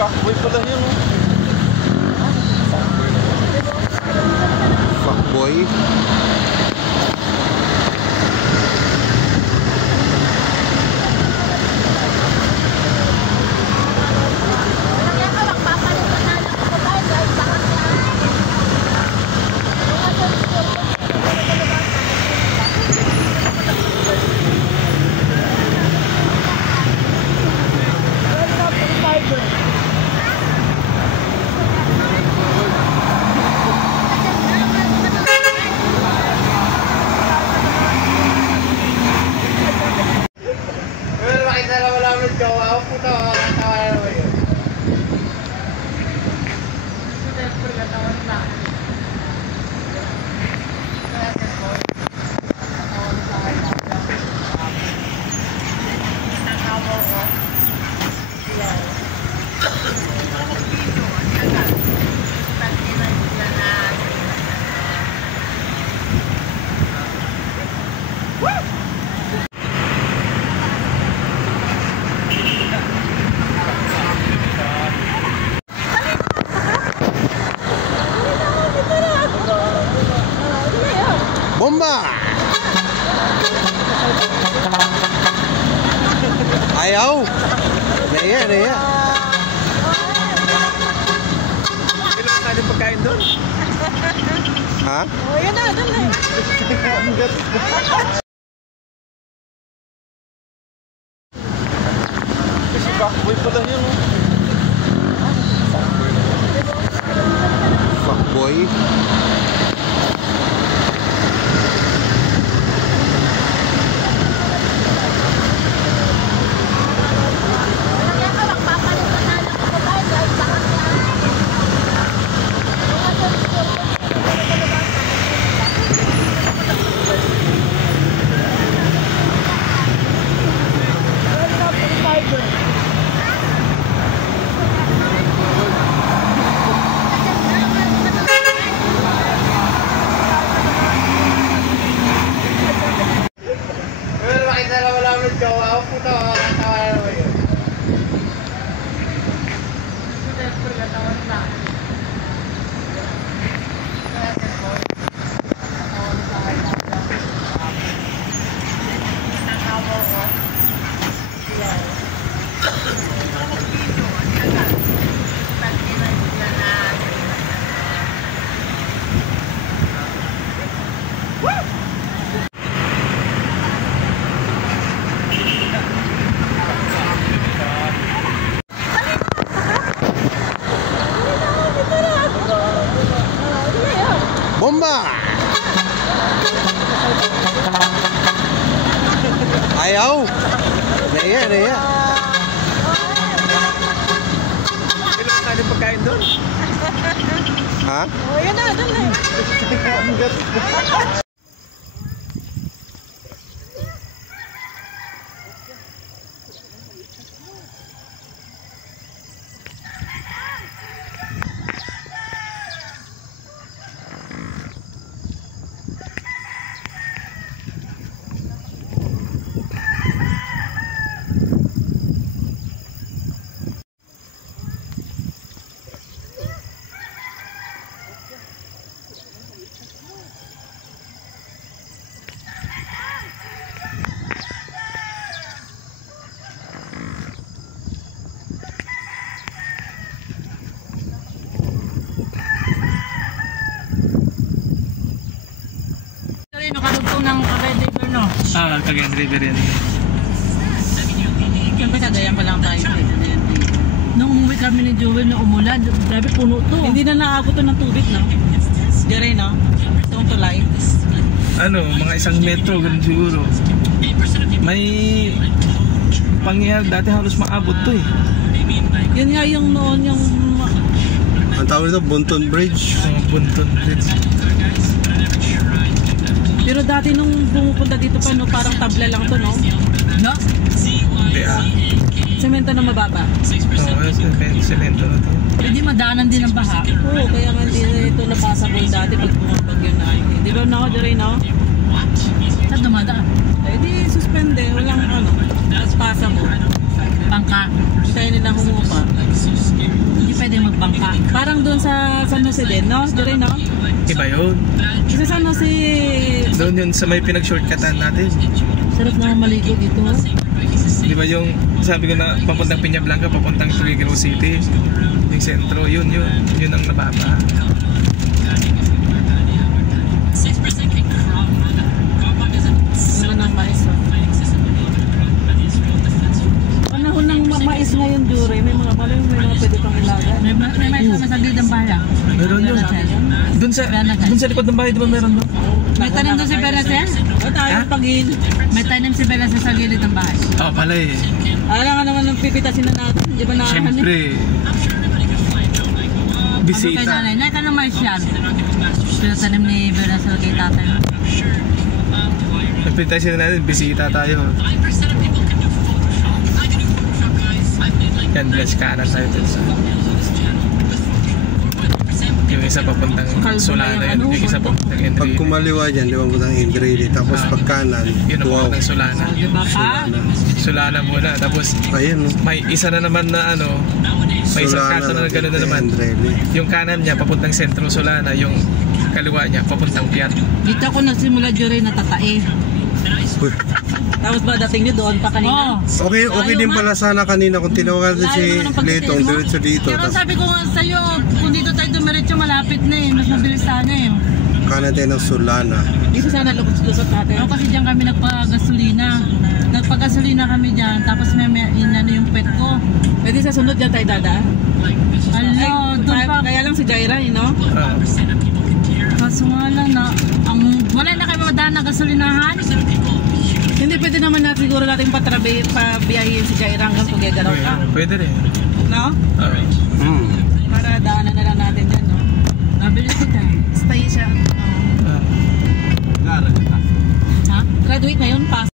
Fuckboy pala yun, oh. Fuckboy. Bomba! Ayaw! Naya, naya. Kailangan natin pagkain doon? Ha? Oh, yan na, doon na. Kasi fuckboy pala yun, oh. Fuckboy. Bomba! Ayaw! Naya, naya. Kailangan natin pagkain doon? Ha? Oh, yan na, doon na. Nakarugtong ng Cagayan River, no? Cagayan River yan. Siyempre, Cagayan pa lang tayo. Nung umuwi kami ni Joel na umulan, grabe puno to. Hindi na naabot to ng tubig, no? Dire, no? Itong tulay. Ano, mga 1 metro, ganun siguro. May pangyayari, dati halos maabot to eh. Yun nga yung noon, yung... Ang tawag nito, Bunton Bridge. Bunton Bridge. Pero dati nung pumupunta dito pa, no, parang tabla lang to, no? No? Hindi ah. Semento na mababa. Semento na to. Hindi madaanan din ang baha. Oo, kaya nga hindi na ito napasable dati pag bumabagyo na. Di ba na ako, Dire, no? Saan dumadaan? Eh di suspende, walang ano. Mas pasa mo. Bangka. Hintayin nilang humupa. Parang doon sa San Jose din, no? Dire, no? Iba yun. Sa San Jose, Doon yun sa may pinag-shortcutan natin. sarap na maligo dito. Di ba yung sabi ko na papuntang Peña Blanca, papuntang Trujillo City, yung sentro, yun ang nababa. Ano ng mais, oh. Panahon ng mais ngayon, Jure. May mga pwede pang ilaga. May mais na sa gilid ng bahay. Meron yun. Doon sa likod ng bahay, di ba meron doon? May tanim doon si Belas yan? O tayo, pag-in. May tanim si Belas sa gilid ng bahay. Oo, pala eh. Alam nga naman ng pipitasin na natin. Di ba na? Siyempre. Ano kay Bisita. nanay? Nay, ka na mais yan? Pinatanim ni Belas sa kay tatay. Nagpintasin na natin, bisita tayo. Yan, bless kanan tayo dun sa... Yung isa papuntang Solana yan, yung isa papuntang Pag Enrile. kumaliwa dyan, di ba mo ng Indrili. Tapos pag kanan, Yun ang wow. papuntang Solana. Di ba pa? Solana muna, tapos Ayan, no? may isa na naman na ano, may isang kanto na gano'n na naman. Indrili. Yung kanan niya papuntang Sentro Solana, yung kaliwa niya papuntang Piat. Dito ako nagsimula Jure na tatae. Uy, Tapos ba dating nyo doon pa kanina? Oo. okay din pala sana kanina kung tinawagan si Letong, diretso dito. Pero Tapos sabi ko nga sa'yo, kung dito tayo dumiretso malapit na eh. Mas mabilis sana eh. kanan tayo ng Solana. Dito sana lusot natin. Pero kasi dyan kami nagpagasolina. Nagpagasolina kami dyan. Tapos may inano yung pet ko. Pwede sa sunod dyan tayo dadaan. Ano, doon pa. Kaya lang si Jaira, no? Kaso nga lang na, wala na kayo madaan na gasolinahan. Hindi pwede naman na siguro natin pabiyahin si Jaira hanggang Pugegaraw ka. Pwede rin. No? Hmm. Para daanan na lang natin dyan, no? Nabilis kita. Stay siya. Ha? Graduate na yun, pass.